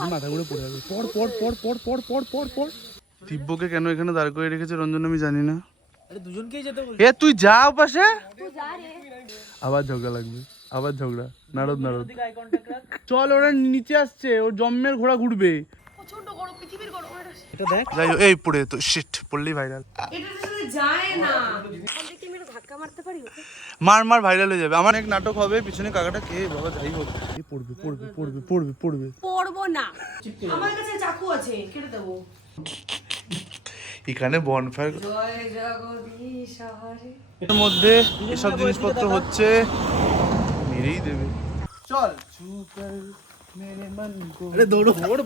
মাথা ঘুরে পড়ে যাবে। পড় পড় পড় পড় পড় পড় পড় পড়। দিব্যকে কেন এখানে দাঁড় করে রেখেছে রঞ্জন আমি জানি না। আরে দুজনকেই যেতে বল। এ তুই যা পাশে। তুই যা রে। আবার ঝগড়া লাগবে, আবার ঝগড়া। নারদ নারদ চল, ওরা নিচে আসছে, ওর জম্মের ঘোড়া ঘুরবে। প্রচন্ড গরম, পৃথিবীর গরম। এটা দেখ। যাই হোক, এই পড়ে তো শিট, পড়লেই ভাইরাল। এটা সাথে যায় না। আমি মেরে ধাক্কা মারতে পারি ওকে? মার মার, ভাইরাল হয়ে যাবে। আমার এক নাটক হবে, পিছনে কাকাটা কে বাবা, যাই হোক এ পড়বে পড়বে পড়বে পড়বে পড়বে। পড়বো না, আমার কাছে চাকু আছে, কেটে দেবো। এখানে বনফায়ার জয় জগদীশ হরে। এর মধ্যে এসব জিনিসপত্র হচ্ছে, মেরেই দেবে। চল চুকার মেরে মন কো। আরে দৌড়ো দৌড়।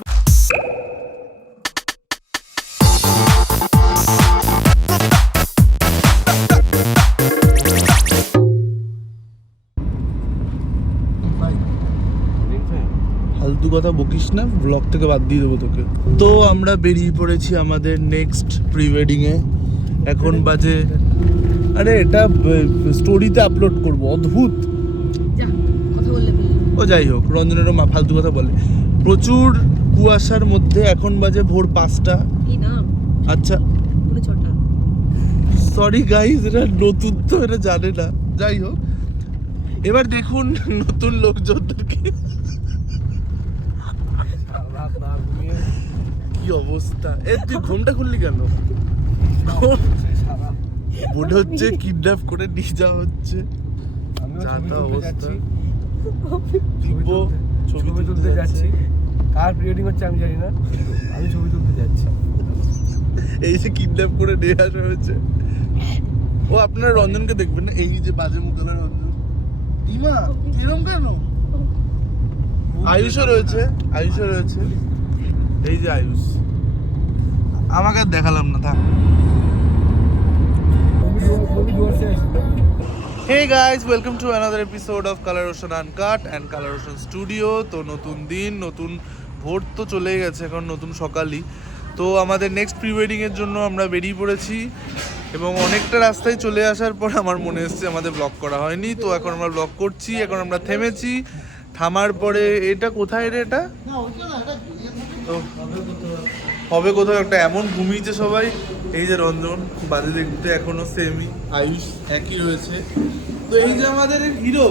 ফালতু কথা বকিস না, ব্লগ থেকে বাদ দিয়ে দেবো তোকে। তো আমরা বেরিয়ে পড়েছি আমাদের নেক্সট প্রি ওয়েডিং এ। এখন বাজে, আরে এটা স্টোরিতে আপলোড করব, অদ্ভুত। যা কথা বললে ও যাই হোক, রঞ্জনেরও মা ফালতু কথা বলে। প্রচুর কুয়াশার মধ্যে এখন বাজে ভোর 5টা। এই না আচ্ছা মানে 6টা। সরি গাইজ, এরা নতুন তো, এরা জানে না। যাই হোক, এবার দেখুন নতুন লোকজনদেরকে কি অবস্থা। এ তুই ঘুমটা খুললি কেন? মনে হচ্ছে কিডন্যাপ করে নিয়ে যাওয়া হচ্ছে। যা তা অবস্থা। দিব্য ছবি তুলতে যাচ্ছে। কার প্রি ওয়েডিং হচ্ছে আমি জানি না, আমি ছবি তুলতে যাচ্ছি। এই যে কিডন্যাপ করে নিয়ে আসা হয়েছে। ও আপনারা রঞ্জনকে দেখবেন না, এই যে বাজে মুখলা রঞ্জন। ইমা তুই এরকম কেন? আয়ুষও রয়েছে, আয়ুষও রয়েছে। এই যে আয়ুষ, আমাকে আর দেখালাম না, থাক। Hey guys, welcome to another episode of Color Ocean Uncut and Color Ocean Studio. তো নতুন দিন, নতুন ভোর তো চলেই গেছে, এখন নতুন সকালই। তো আমাদের নেক্সট প্রি ওয়েডিং এর জন্য আমরা বেরিয়ে পড়েছি এবং অনেকটা রাস্তায় চলে আসার পর আমার মনে এসেছে আমাদের ব্লগ করা হয়নি। তো এখন আমরা ব্লগ করছি, এখন আমরা থেমেছি। থামার পরে এটা কোথায় রে? এটা তো হবে কোথাও একটা, এমন ঘুমিয়েছে সবাই। এই যে রঞ্জন বাজে দেখতে এখনো সেমই, আয়ুষ একই রয়েছে। তো এই যে আমাদের হিরো,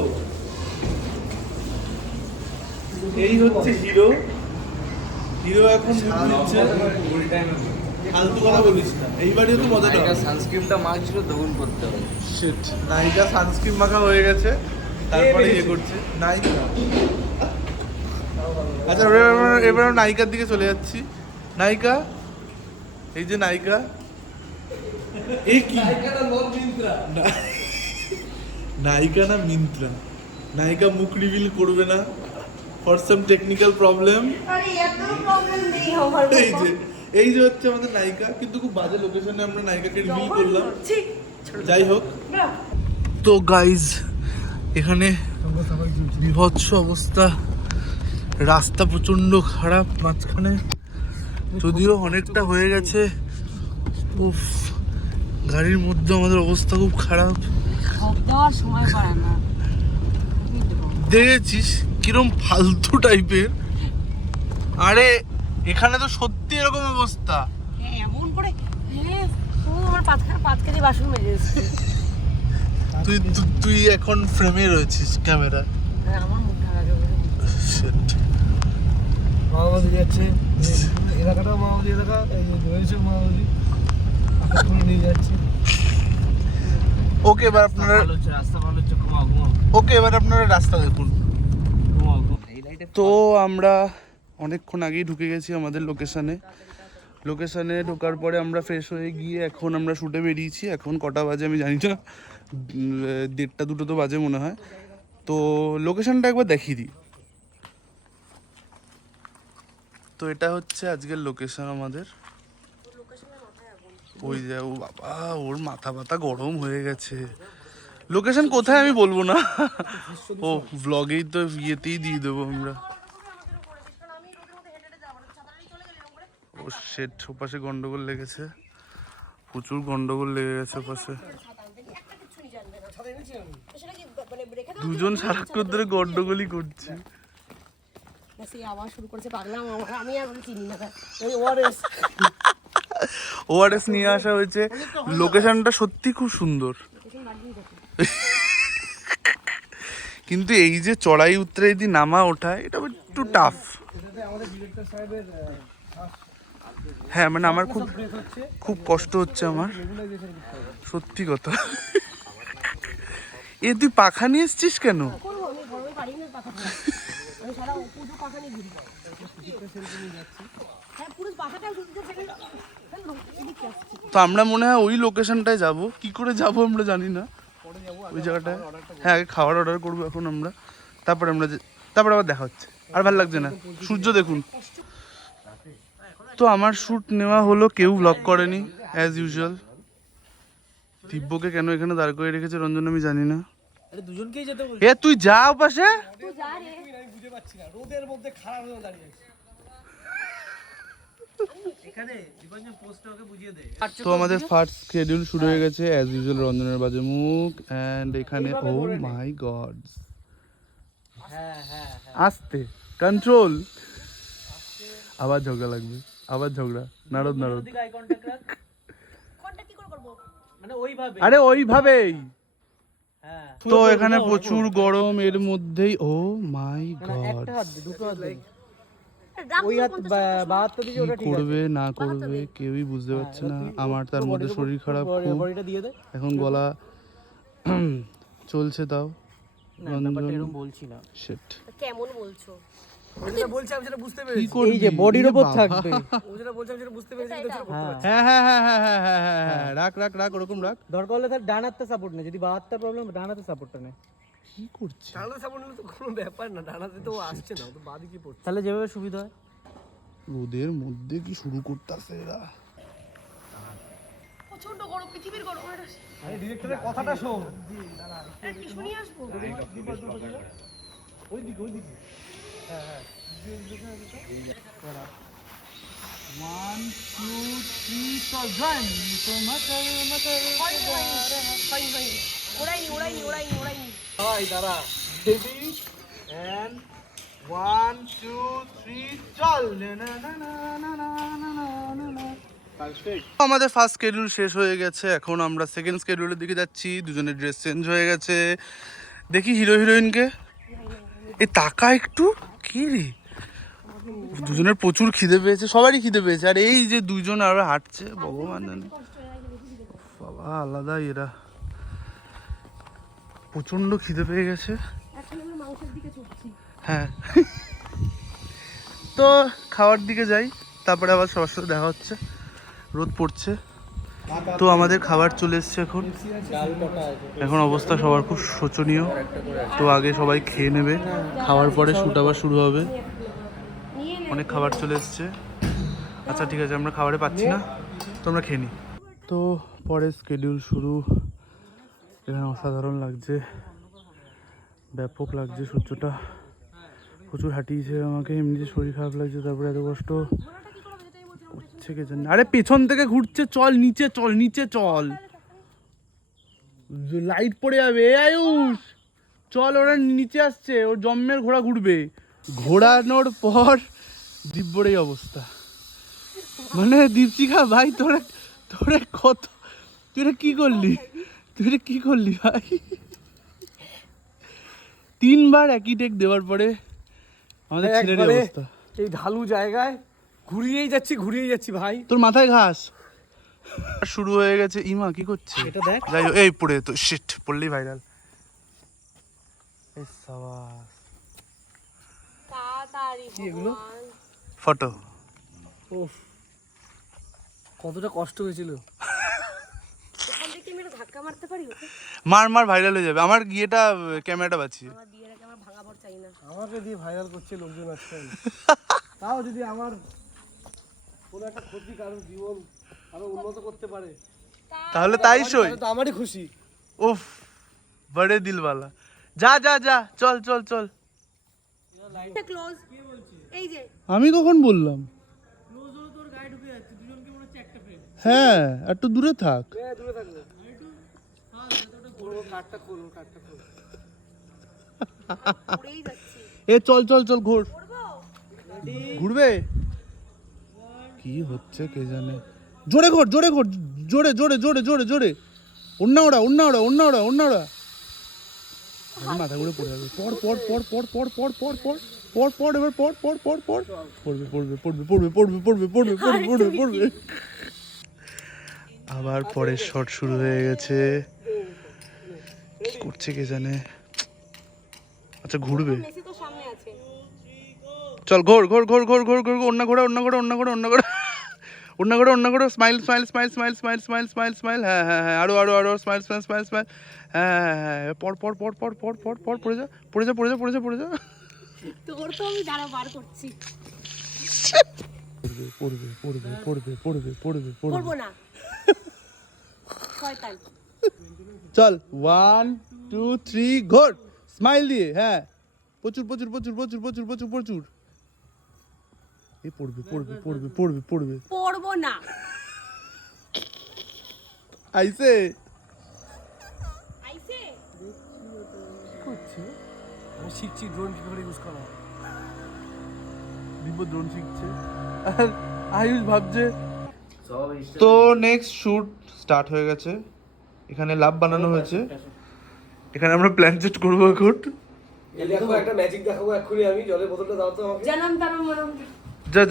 এই হচ্ছে হিরো। হিরো এখন ঘুমিয়েছে। ফালতু কথা বলিস না, এইবারেও তো মজাটা হবে। সানস্ক্রিনটা মাখছিল তখন করতে হবে। শিট, নায়িকা সানস্ক্রিন মাখা হয়ে গেছে, তারপরে ইয়ে করছে নায়িকা। আচ্ছা এবার নায়িকার দিকে চলে যাচ্ছি। নায়িকা, এই যে নায়িকা, এই কি নায়িকা না মিন্ত্রা। নায়িকা মুখ রিভিল করবে না ফর সাম টেকনিক্যাল প্রবলেম। আরে এত প্রবলেম নেই আমার। এই যে হচ্ছে আমাদের নায়িকা, কিন্তু খুব বাজে লোকেশনে আমরা নায়িকাকে রিভিল করলাম। যাই হোক, তো গাইজ এখানে বিভৎস অবস্থা, রাস্তা প্রচন্ড খারাপ মাঝখানে, যদিও অনেকটা হয়ে গেছে। উফ, গাড়ির মধ্যে আমাদের অবস্থা খুব খারাপ। সব দেওয়ার সময় পায় না। দেখেছিস কিরম ফালতু টাইপের। আরে এখানে তো সত্যি এরকম অবস্থা। হ্যাঁ এমন করে, হ্যাঁ ও আমার 5 কেজি বাসন মেজে এসেছে। তুই এখন ফ্রেমে রয়েছিস ক্যামেরা। হ্যাঁ আমার মুখ ঢাকা যাবে। মামাবাদি যাচ্ছে, এলাকাটাও মামাবাদি এলাকা, এই যে রয়েছে মামাবাদি নিয়ে যাচ্ছে। ওকে এবার আপনারা, রাস্তা ভালো হচ্ছে, ঘুমাও ঘুমাও ওকে এবার আপনারা রাস্তা দেখুন। ঘুমাও। এই লাইটে তো আমরা অনেকক্ষণ আগেই ঢুকে গেছি আমাদের লোকেশনে ঢোকার পরে আমরা ফ্রেশ হয়ে গিয়ে এখন আমরা শুটে বেরিয়েছি। এখন কটা বাজে আমি জানি না, 1:30 2টো তো বাজে মনে হয়। তো লোকেশনটা একবার দেখিয়ে দিই। তো এটা হচ্ছে আজকের লোকেশন আমাদের। ওই যে ও বাবা, ওর মাথা ব্যথা গরম হয়ে গেছে। লোকেশন কোথায় আমি বলবো না, ও ভ্লগেই তো ইয়েতেই দিয়ে দেবো আমরা। ও শেট, ওপাশে গন্ডগোল লেগেছে, প্রচুর গন্ডগোল লেগে গেছে ওপাশে। দুজন সারাক্ষণ ধরে গন্ডগোলই করছে। সেই আবার শুরু করেছে পাগলাম আমি আর ওকে চিনি না ওই ওআরএস ওআরএস নিয়ে আসা হয়েছে। লোকেশনটা সত্যি খুব সুন্দর, কিন্তু এই যে চড়াই উতরে যদি নামা ওঠা এটা একটু টাফ। এটাতে আমাদের ডিরেক্টর সাহেবের হ্যাঁ মানে আমার খুব ব্রেক হচ্ছে, খুব কষ্ট হচ্ছে আমার, নেবুলাইজেশন করতে হবে। সত্যি কথা। এ তুই পাখা নিয়ে এসছিস কেন? করবো আমি গরমে পারি না পাখা ধরা। আমি সারা পুজো পাখা নিয়ে ঘুরি। হ্যাঁ পুরো পাখাটা এদিকে আসছে। তো আমরা মনে হয় ওই লোকেশনটায় যাব, কি করে যাব আমরা জানি না ওই জায়গাটায়। হ্যাঁ আগে খাবার অর্ডার করবো এখন আমরা, তারপরে তারপরে আবার দেখা হচ্ছে। আর ভালো লাগছে না, সূর্য দেখুন। তো আমার শ্যুট নেওয়া হলো, কেউ ব্লগ করেনি অ্যাজ ইউজুয়াল। দিব্যকে কেন এখানে দাঁড় করে রেখেছে রঞ্জন আমি জানি না। আরে দুজনকেই যেতে বলছি। এ তুই যা পাশে। তুই যা রে। আমি বুঝে পাচ্ছি না, রোদের মধ্যে খারাপ হয়ে দাঁড়িয়ে আছে এখানে। দীপাঞ্জন পোস্টটা ওকে বুঝিয়ে দে। তো আমাদের ফার্স্ট শিডিউল শুরু হয়ে গেছে অ্যাজ ইউজুয়াল। রঞ্জনের বাজে মুখ অ্যান্ড এখানে ও মাই গড, হ্যাঁ হ্যাঁ আস্তে কন্ট্রোল, আবার ঝগড়া লাগবে, আবার ঝগড়া, নারদ নারদ। আই কন্টাক্ট রাখ, কোনটা কি করে করব? মানে ওইভাবে। আরে ওইভাবেই। হ্যাঁ তো এখানে প্রচুর গরম, এর মধ্যেই ও মাই গড একটা হাত দে, দুটো হাত দে। দাম ওই হাত 72 দিকে, ওটা কি ঠিক আছে। করবে না করবে কেউই বুঝতে পারছে না। আমার তার মধ্যে শরীর খারাপ খুব, বডিটা দিয়ে দে। এখন গলা চলছে তাও। না ব্যাপারটা এরকম বলছি না, শিট কেমন বলছো? ও যেটা বলছে আমি সেটা বুঝতে পেরেছি। এই যে বডির উপর থাকবে, ও যেটা বলছে আমি সেটা বুঝতে পেরেছি, কিন্তু সেটা করতে পারছি হ্যাঁ হ্যাঁ হ্যাঁ হ্যাঁ হ্যাঁ হ্যাঁ হ্যাঁ হ্যাঁ, রাখ রাখ রাখ, ওরকম রাখ। না। দরকার হলে তার ডান হাতটা সাপোর্ট নেই, যদি বাঁ হাতটা প্রবলেম ডান হাতে সাপোর্টটা নেই। কি করছে? ডান হাতে সাপোর্ট নিলে তো কোনো ব্যাপার না, ডান হাতে তো ও আসছে না, ও তো বাঁ দিকে পড়ছে। তাহলে যেভাবে সুবিধা হয়। রোদের মধ্যে কি শুরু করতেছে এরা? প্রচন্ড গরম, পৃথিবীর গরম। আরে ডিরেক্টরের কথাটা শোন। একটু শুনিয়ে আসবো। ওইদিকে ওইদিকে। হ্যাঁ হ্যাঁ 1 2 3 চল জয়েন তো মকর মকর ওড়াইনি। ভাই দাঁড়া, রেডি এন্ড 1 2 3 চল না না না না না না না না। আমাদের ফার্স্ট শিডিউল শেষ হয়ে গেছে, এখন আমরা সেকেন্ড শিডিউলের দিকে যাচ্ছি। দুজনের ড্রেস চেঞ্জ হয়ে গেছে। দেখি হিরো হিরোইনকে, এ তাকা একটু, কি রে? দুজনের প্রচুর খিদে পেয়েছে, সবারই খিদে পেয়েছে। আর এই যে দুজন আরো হাঁটছে, ভগবান জানে, বাবা আলাদা এরা, প্রচন্ড খিদে পেয়ে গেছে। এখন আমরা মাংসের দিকে ছুটছি। হ্যাঁ তো খাওয়ার দিকে যাই, তারপরে আবার সবার সাথে দেখা হচ্ছে। রোদ পড়ছে, তো আমাদের খাবার চলে এসছে এখন। এখন অবস্থা সবার খুব শোচনীয়, তো আগে সবাই খেয়ে নেবে, খাওয়ার পরে শ্যুট আবার শুরু হবে। অনেক খাবার চলে এসছে। আচ্ছা ঠিক আছে, আমরা খাবারে পাচ্ছি না, তো আমরা খেয়ে নিই। তো পরের শিডিউল শুরু। এখানে অসাধারণ লাগছে, ব্যাপক লাগছে। সূর্যটা প্রচুর হাঁটিয়েছে আমাকে, এমনিতে শরীর খারাপ লাগছে, তারপরে এত কষ্ট হচ্ছে কে জানে। আরে পেছন থেকে ঘুরছে, চল নিচে চল, নিচে চল, লাইট পড়ে যাবে। এ আয়ুষ চল, ওরা নিচে আসছে, ওর জম্মের ঘোড়া ঘুরবে। ঘোরানোর পর দিব্যর এই অবস্থা, মানে দীপশিখা ভাই তোরা তোরা কত, তুই কি করলি, তুই কি করলি ভাই? 3 বার একই টেক দেওয়ার পরে আমাদের ছেলের এই অবস্থা। এই ঢালু জায়গায় ঘুরিয়েই যাচ্ছি ভাই। তোর মাথায় ঘাস শুরু হয়ে গেছে। ইমা কি করছে? এটা দেখ। যাই হোক, এই পড়ে তো শিট, পড়লেই ভাইরাল। এই সাবাস, তাড়াতাড়ি কি এগুলো? ফটো। ওফ কতটা কষ্ট হয়েছিল। এখান থেকে আমি একটা ধাক্কা মারতে পারি ওকে? মার মার, ভাইরাল হয়ে যাবে। আমার গিয়েটা ক্যামেরাটা বাঁচিয়ে। আমার বিয়ের আগে আমার ভাঙা পড় চাই না। আমাকে দিয়ে ভাইরাল করছে লোকজন আজকাল। তাও যদি আমার কোনো একটা ক্ষতি কারণ জীবন আরো উন্নত করতে পারে, তাহলে তাই সই। তাহলে তো আমারই খুশি। উফ, বড়ে দিলওয়ালা। যা যা যা, চল চল চল। এটা ক্লোজ। এই যে আমি কখন বললাম? হ্যাঁ একটু দূরে থাক। দূরে থাকবে। কাটটা খোল, কাটটা খোল। পড়েই যাচ্ছি। এ চল চল চল, ঘোর। করবো? ঘুরবে কি হচ্ছে কে জানে জোরে ঘোর জোরে ঘোর জোরে জোরে জোরে জোরে জোরে অন্য ওরা অন্য ওরা অন্য ওরা অন্য ওরা মাথা ঘুরে পড়ে যাবে পড় পড় পড় পড় পড় পড় পড় পড় পড় পড় এবার পড় পড় পড় পড় পড়বে পড়বে পড়বে পড়বে পড়বে পড়বে পড়বে পড়বে পড়বে পড়বে আবার পরের শট শুরু হয়ে গেছে কি করছে কে জানে আচ্ছা ঘুরবে মেসি তো সামনে আছে চল ঘোর ঘোর ঘোর ঘোর ঘোর ঘোর অন্য ঘোরা অন্য ঘোরা অন্য ঘোরা অন্য ঘোরা অন্য ঘোরা অন্য ঘোরা smile smile smile smile smile smile smile smile হ্যাঁ হ্যাঁ হ্যাঁ আরো আরো আরো স্মাইল স্মাইল স্মাইল স্মাইল হ্যাঁ হ্যাঁ হ্যাঁ পড় পড় পড় পড় পড় পড় পড় পড়ে যা পড়ে যা পড়ে যা পড়ে যা পড়ে যা তোর তো আমি দাঁড়া বার করছি পড়বে পড়বে পড়বে পড়বে পড়বে পড়বে করবো না শয়তান চল 1 2 3 ঘোর স্মাইল দিয়ে হ্যাঁ প্রচুর প্রচুর প্রচুর প্রচুর প্রচুর প্রচুর প্রচুর এই পড়বে পড়বে পড়বে পড়বে পড়বে পড়বো না আইছে আইছে আমি শিখছি ড্রোন কি করে ইউজ করা হয়। দীপ ড্রোন শিখছে আর আয়ুষ ভাবছে তো নেক্সট শুট স্টার্ট হয়ে গেছে এখানে লাভ বানানো হয়েছে এখানে আমরা প্ল্যান সেট করবো এখন দেখো একটা ম্যাজিক দেখাবো এক্ষুনি আমি জলের বোতলটা দাও তো আমাকে জানাম তারম মরম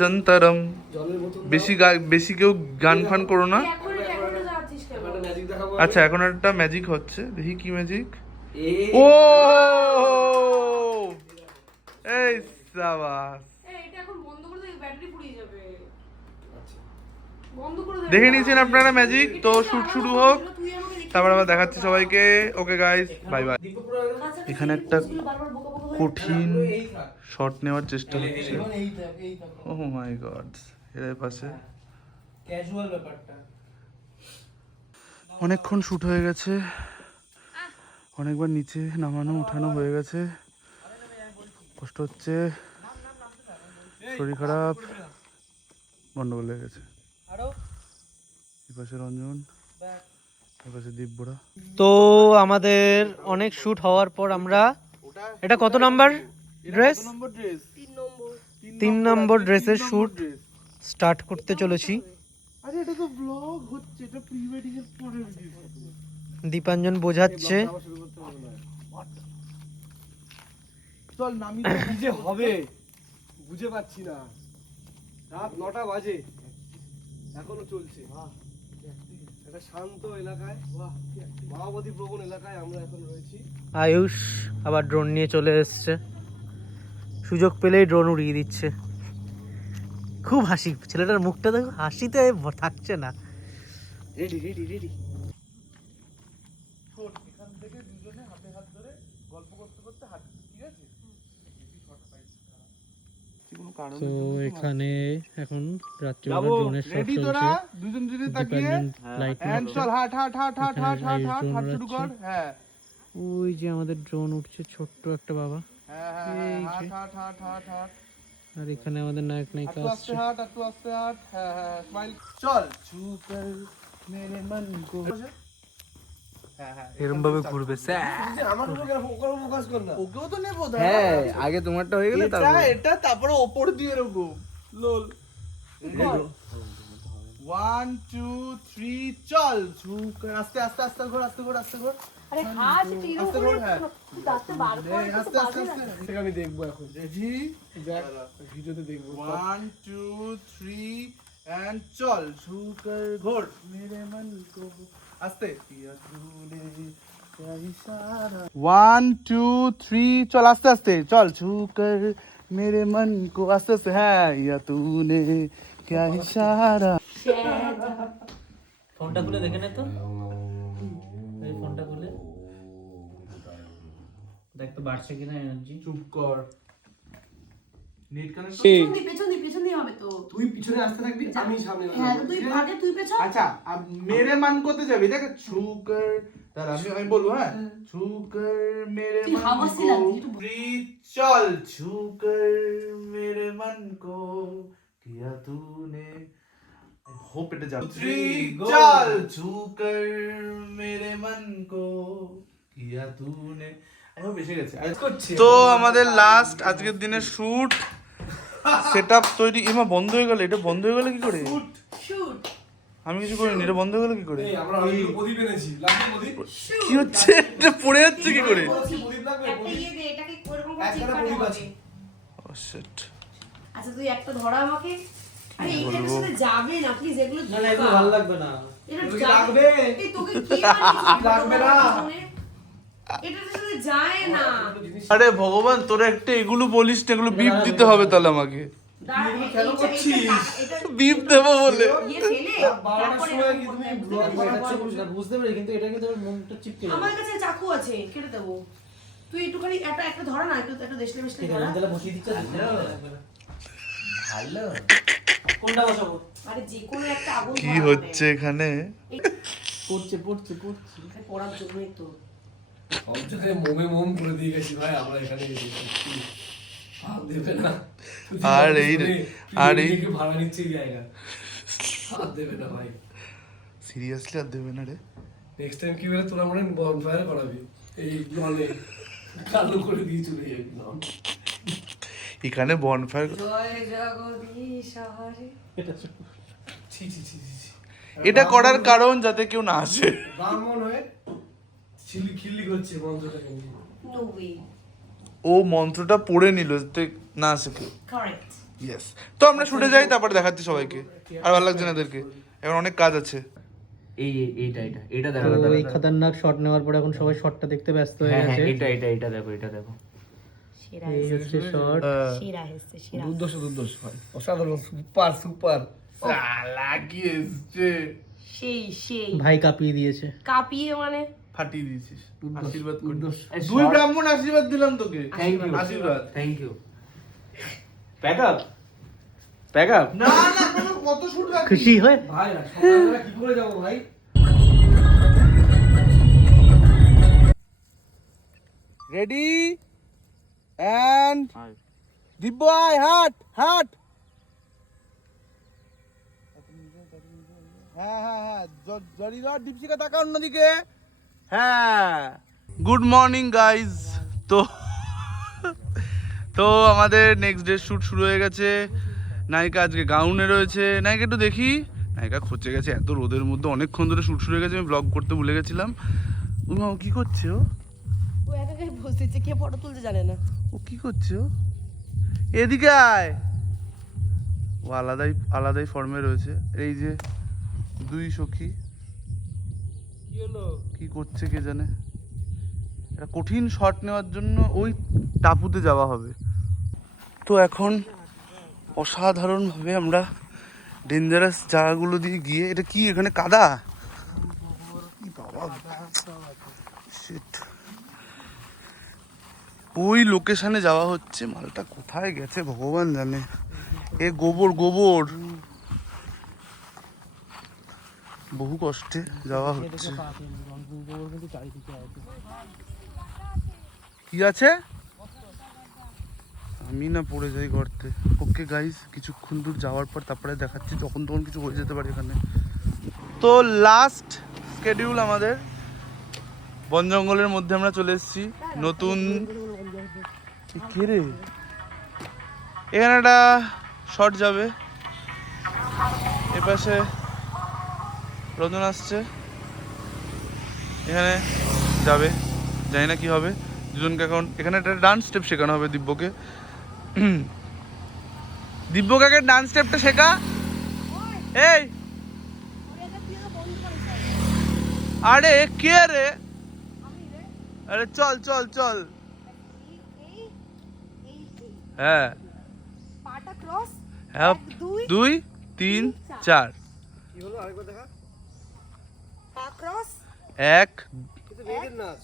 জন্তরম জলের বোতল বেশি কেউ গান ফান করো না এখন যাচ্ছিস কেন একটা ম্যাজিক দেখাবো আচ্ছা এখন একটা ম্যাজিক হচ্ছে দেখি কি ম্যাজিক এই ও এই সাবাস এটা এখন বন্ধ করে দে ব্যাটারি পুড়িয়ে যাবে বন্ধ করে দে দেখে নিয়েছেন আপনারা ম্যাজিক তো শুট শুরু হোক তুই আমাকে দেখি তারপর আবার দেখাচ্ছি সবাইকে ওকে গাইস বাই বাই দীপপুরা এখানে একটা বারবার বোকা বোকা হয়ে কঠিন এই থাক শট নেওয়ার চেষ্টা হচ্ছে এই থাক ও মাই গড এর পাশে ক্যাজুয়াল ব্যাপারটা অনেকক্ষণ শুট হয়ে গেছে অনেকবার নিচে নামানো উঠানো হয়ে গেছে কষ্ট হচ্ছে শরীর খারাপ গন্ডগোল হয়ে গেছে আরো এই পাশে রঞ্জন এই পাশে দিব্যরা তো আমাদের অনেক শুট হওয়ার পর আমরা এটা কত নাম্বার ড্রেস 3 নম্বর ড্রেসের শুট স্টার্ট করতে চলেছি আরে এটা তো ব্লগ হচ্ছে এটা প্রি ওয়েডিং এর পরে দীপাঞ্জন বোঝাচ্ছে চল নামি কি যে হবে বুঝে পাচ্ছি না রাত 9টা বাজে এখনো চলছে একটা শান্ত এলাকায় মাওবাদী প্রবণ এলাকায় আমরা এখন রয়েছি আয়ুষ আবার ড্রোন নিয়ে চলে এসছে সুযোগ পেলেই ড্রোন উড়িয়ে দিচ্ছে খুব হাসি ছেলেটার মুখটা দেখো হাসিতে থাকছে না রেডি রেডি রেডি এখান থেকে দুজনে হাতে হাত ধরে গল্প করতে করতে হাঁটছি ঠিক আছে কোনো কারণ তো এখানে এখন রাত্রিবেলা যাবো ড্রোনের শট রেডি তোরা চলছে দুজন দুজনে তাকিয়ে দীপাঞ্জন লাইট এন্ড চল হাট হাট হাট হাট হাট হাট হাট এখানে হাট drone শুরু কর উড়াচ্ছে। হ্যাঁ ওই যে আমাদের ড্রোন উঠছে ছোট্ট একটা বাবা হ্যাঁ হ্যাঁ এই হাট যে। হাট হাট হাট হাট আর এখানে আমাদের নায়ক নায়িকা একটু আস্তে আসছে হাট একটু আস্তে হাট হ্যাঁ হ্যাঁ স্মাইল চল ছুকর মেরে মন কো হ্যাঁ হ্যাঁ এরম ভাবে ঘুরবে আমার উপর কেন ফোকাস কর না ওকেও তো নেবো হ্যাঁ আগে তোমারটা হয়ে গেলে তারপর এটা তারপরে ওপর দিয়ে এরকম লোল 1 2 3 চল ছুকর আস্তে আস্তে আস্তে ঘোর আস্তে ঘোর আস্তে ঘোর আরে হাত টিরো আস্তে করে ঘোর হ্যাঁ তুই দাঁতে বার কর এই, আস্তে আস্তে আস্তে সেটা আমি দেখবো এখন রেডি দেখ ভিডিওতে দেখবো 1 2 3 এন্ড চল ছুকর ঘোর মেরে মন কো আস্তে পিয়া তूने क्या इशारा 1 2 3 চল আস্তে আস্তে চল ছুকর मेरे मन को আস্তে আস্তে হ্যাঁ या तूने क्या इशारा ফোনটা খুলে দেখে নে তো এই ফোনটা খুলে দেখ তো বাড়ছে কিনা এনার্জি চুপ কর নেট কানেক্ট পেছন দিয়ে হবে তো তুই পিছনে আসতে থাকবি আমি সামনে হ্যাঁ তুই আগে তুই পেছন আচ্ছা अब मेरे मन করতে যাবি দেখ ছুকর তার আমি বলবো হ্যাঁ ছুকর मेरे তুই मन হাওয়াসি को লাগছে, একটু फ्री चल छूकर मेरे मन को किया तूने होप इट जा थ्री चल छूकर मेरे मन को किया तूने আমি বেশি গেছে করছে তো আমাদের লাস্ট আজকের দিনের শুট সেটআপ তৈরি এমা বন্ধ হয়ে গেল, এটা বন্ধ হয়ে গেল কি করে? শুট আমি কিছু করিনি, এটা বন্ধ হয়ে গেল কি করে? এই আমরা অনেকগুলো প্রদীপ এনেছি, লাগবে প্রদীপ? কি হচ্ছে? এটা পড়ে যাচ্ছে কি করে? বলছি প্রদীপ লাগবে, একটা প্রদীপ। ইয়ে দে, এটাকে ওরকম করে একটা চিপকাতে প্রদীপ হবে। আছে। ও শিট। আচ্ছা তুই একটা ধরা আমাকে। আরে এইটার বলবো? সাথে যাবে না প্লিজ, এগুলো না না এগুলো ভালো লাগবে না। এটা এগুলো কি যাবে। লাগবে? এই তোকে কি বানিয়েছে? লাগবে না। এটার সাথে যায় না। আরে ভগবান, তোরা একটা এগুলো বলিস না, এগুলো বিপ দিতে হবে তাহলে আমাকে। দাঁড়া, এগুলো এই- কেন এইটা- করছিস? এটা- বিপ দেবো বলে। ইয়ে ফেলে, 12টার তারপরে সময় এরকম কি করতে তুমি হবে। ব্লগ বুঝতে বানাচ্ছ? পারছিস? বুঝতে পারি কিন্তু এটা কিন্তু মুখটা চিপকে আমার কাছে চাকু আছে, কেটে দেবো। তুই একটুখানি একটা ধরা না, একটু দেশলে মেশলে ধরা। তাহলে বসিয়ে দিচ্ছ। ভালো কোনটা বসাবো? আরে যে কোনো একটা আগুন কি হচ্ছে এখানে? পড়ছে পড়ছে পড়ছে। পড়ার জন্যই তো। অবচেতে মোমে মোম করে দিয়ে গেছি ভাই আমরা এখানে এসে। হাত দেবে না। আর এই ভাড়া নিচ্ছে এই জায়গা। হাত দেবে না ভাই। সিরিয়াসলি আর দেবে না রে? নেক্সট টাইম কি বলে তোরা মনে বনফায়ার করাবি এই লনে কালো করে দিয়ে চলে যাবি লন। এখানে বনফায়ার। জয় জগদীশ হরে। ছি ছি ছি ছি ছি। এটা করার কারণ যাতে কেউ না আসে। ব্রাহ্মণ হয়ে খিল্লি করছে মন্ত্রটাকে নিয়ে। No way. ও মন্ত্রটা পড়ে নিল যাতে না আসে কেউ। কারেক্ট। ইয়েস। তো আমরা ছুটে যাই, তারপরে দেখাচ্ছি সবাইকে। আর ভালো লাগছে না এদেরকে, এখন অনেক কাজ আছে। এটা তো এই খতরনাক শট নেওয়ার পর এখন সবাই শটটা দেখতে ব্যস্ত হয়ে হ্যাঁ গেছে। এটা দেখো সেরা এই হচ্ছে শট। সেরা হচ্ছে সেরা। দুর্দশ ভাই অসাধারণ সুপার সুপার লাগিয়েছে, সেই ভাই কাঁপিয়ে দিয়েছে। কাঁপিয়ে মানে ফাটিয়ে দিয়েছিস। আশীর্বাদ কর। এই দুই shot- ব্রাহ্মণ আশীর্বাদ দিলাম তোকে। থ্যাংক ইউ আশীর্বাদ। থ্যাংক ইউ প্যাক আপ না না, কত শুট বাকি? খুশি হয়ে ভাই সকালবেলা কি করে যাবো ভাই? রেডি এন্ড দিব্য আয়, হাট হাট। হ্যাঁ হ্যাঁ হ্যাঁ, জরিদার দীপশিকা তাকা অন্যদিকে। হ্যাঁ, গুড মর্নিং গাইজ। তো তো আমাদের নেক্সট ডে শ্যুট শুরু হয়ে গেছে। নায়িকা আজকে গাউনে রয়েছে। নায়িকা একটু দেখি। নায়িকা খচে গেছে এত রোদের মধ্যে, অনেকক্ষণ ধরে শ্যুট শুরু হয়ে গেছে, আমি ব্লগ করতে ভুলে গেছিলাম। ও কি করছে? ও একা একাই বসেছে, কে ফটো তুলতে জানে না। ও কি করছে? এদিকে আয়। ও আলাদাই ফর্মে রয়েছে। এই যে দুই সখী কি হলো? কি করছে কে জানে। একটা কঠিন শট নেওয়ার জন্য ওই টাপুতে যাওয়া হবে। তো এখন অসাধারণভাবে আমরা ডেঞ্জারাস জায়গাগুলো দিয়ে গিয়ে, এটা কি এখানে কাদা? ই বাবা, shit। ওই লোকেশনে যাওয়া হচ্ছে। মালটা কোথায় গেছে ভগবান জানে। এ গোবর বহু কষ্টে যাওয়া হচ্ছে। কি আছে? আমি না পড়ে যাই গর্তে। ওকে গাইস, কিছুক্ষণ দূর যাওয়ার পর তারপরে দেখাচ্ছি, যখন তখন কিছু হয়ে যেতে পারে এখানে। তো লাস্ট স্কেডিউল আমাদের বন জঙ্গলের মধ্যে আমরা চলে এসেছি। নতুন কে রে? এখানে একটা শট যাবে, এপাশে রজন আসছে, এখানে যাবে, জানি না কি হবে। দুজনকে এখন এখানে একটা ডান্স স্টেপ শেখানো হবে দিব্যকে। দিব্যকে ডান্স স্টেপটা শেখা। এই আরে কে রে? আরে চল চল চল। হ্যাঁ পাটা ক্রস, হ্যাঁ, 2 3 4। কি হলো আরেকবার দেখা? পা ক্রস, 1 কিন্তু মেয়েদের নাচ।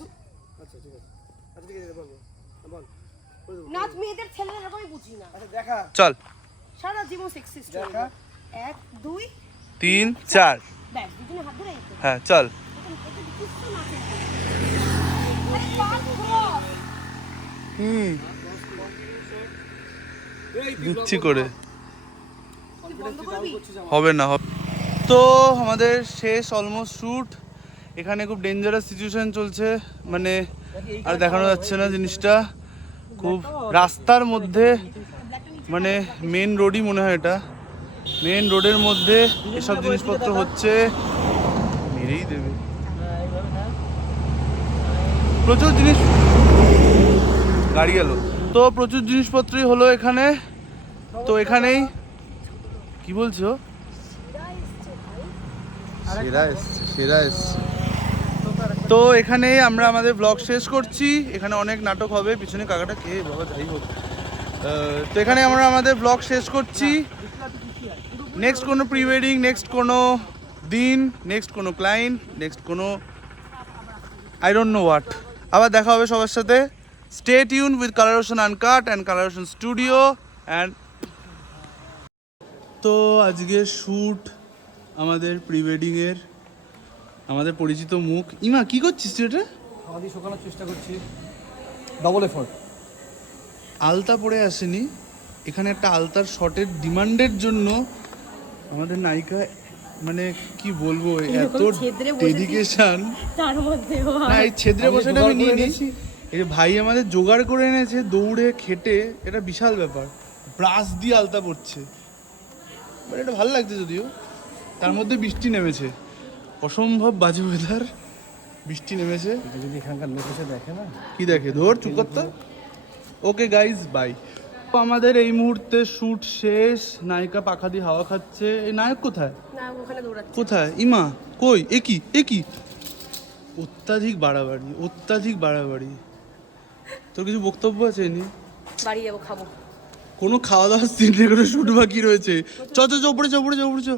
আচ্ছা ঠিক আছে। আচ্ছা ঠিক আছে, বল বল। করে দেবো। নাচ মেয়েদের ছেলেরা এরকমই বুঝি না। আচ্ছা দেখা চল। সারা জীবন সেক্সি স্টোরি। দেখা। 1 2 3 4। ব্যাস, দুজনে হাত ধরে এই তো। হ্যাঁ চল। এটা কিছু না। আরে পা ক্রস। এই তুই দিচ্ছি করে কনফিডেন্স ডাউন করছিস আমার। হবে না তো আমাদের শেষ অলমোস্ট শ্যুট। এখানে খুব ডেঞ্জারাস সিচুয়েশন চলছে, মানে আর দেখানো যাচ্ছে না জিনিসটা। খুব রাস্তার মধ্যে মানে মেন রোডই মনে হয় এটা। মেন রোডের মধ্যে এসব জিনিসপত্র হচ্ছে, মেরেই দেবে। প্রচুর জিনিস, গাড়ি গেল। তো প্রচুর জিনিসপত্রই হলো এখানে। তো এখানেই কি বলছো? সেরা এসছে, সেরা এসছে। তো এখানেই আমরা আমাদের ব্লগ শেষ করছি। এখানে অনেক নাটক হবে, পিছনে কাকাটা কে বাবা, যাই হোক। তো এখানে আমরা আমাদের ব্লগ শেষ করছি। নেক্সট কোনো প্রি ওয়েডিং, নেক্সট কোনো দিন, নেক্সট কোনো ক্লায়েন্ট, নেক্সট কোনো আই ডোন্ট নো হোয়াট, আবার দেখা হবে সবার সাথে। Stay tune with colour ocean uncut and colour ocean studio and. তো আজকে শ্যুট আমাদের প্রি ওয়েডিংয়ের, আমাদের পরিচিত মুখ। ইমা কি করছিস তুই এটা? আমাদের শোকানোর চেষ্টা করছি, ডবল এফোর্ট। আলতা পরে আসেনি এখানে, একটা আলতার শটের ডিমান্ডের জন্য আমাদের নায়িকা, মানে কি বলবো, এত ডেডিকেশন। তার মধ্যে না, এই ছেদ্রে বসাটা আমি নিয়ে নিয়েছি। এই ভাই আমাদের জোগাড় করে এনেছে, দৌড়ে খেটে, এটা বিশাল ব্যাপার। ব্রাশ দিয়ে আলতা পড়ছে, বাট এটা ভালো লাগছে যদিও। তার মধ্যে বৃষ্টি নেমেছে, অসম্ভব বাজে ওয়েদার, বৃষ্টি নেমেছে। এটা যদি এখানকার লোক এসে দেখে না, কি দেখে, ধর চুপ করতে। Okay guys, bye. আমাদের এই মুহূর্তে শ্যুট শেষ। নায়িকা পাখা দিয়ে হাওয়া খাচ্ছে। এই নায়ক কোথায়? না ওখানে দৌড়াচ্ছে। কোথায় ইমা? কই? একই অত্যাধিক বাড়াবাড়ি, অত্যাধিক বাড়াবাড়ি। তোর কিছু বক্তব্য আছে নি? বাড়ি যাবো, খাবো। কোনো খাওয়া দাওয়ার সিন রেকর্ডে শ্যুট বাকি রয়েছে। চ উপরে চ।